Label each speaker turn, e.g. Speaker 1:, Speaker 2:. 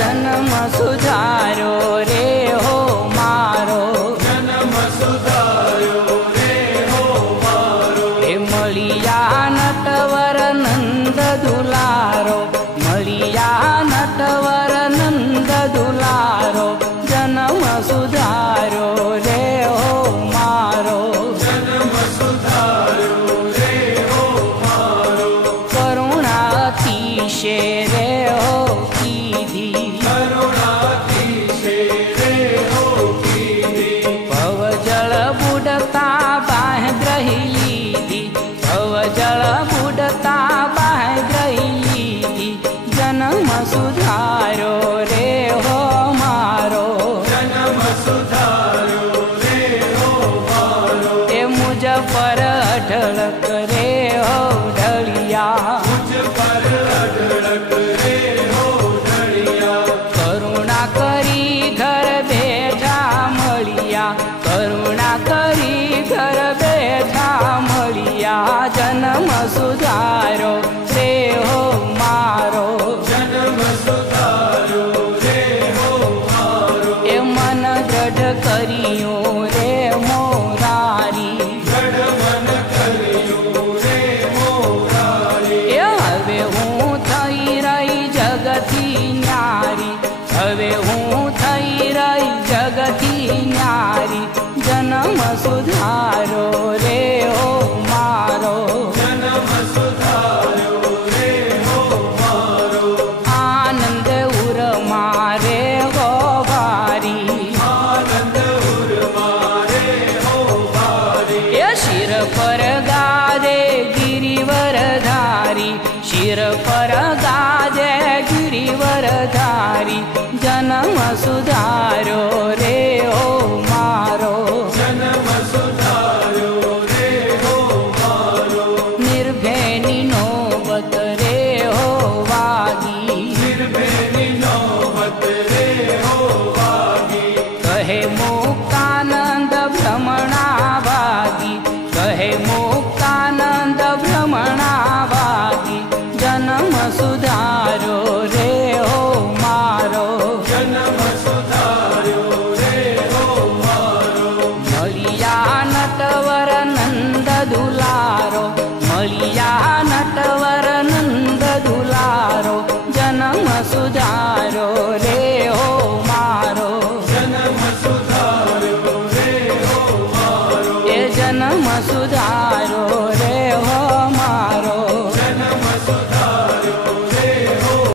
Speaker 1: जनम सुधारो रे हो मारो। जन्म
Speaker 2: सुधारो रे हो मारो
Speaker 1: हे मलिया नटवर नन्द दुलारो। मलिया नटवर नन्द दुलारो। जनम सुधारो रे हो मारो जन्म
Speaker 2: सुधारो रे हो मारो।
Speaker 1: करुणातिशे रो मुज रे मो नारी ऊर जगति नारी हवे थ र जगती नारी जन्म सुधार गा जय जुरि वरधारी सुधारो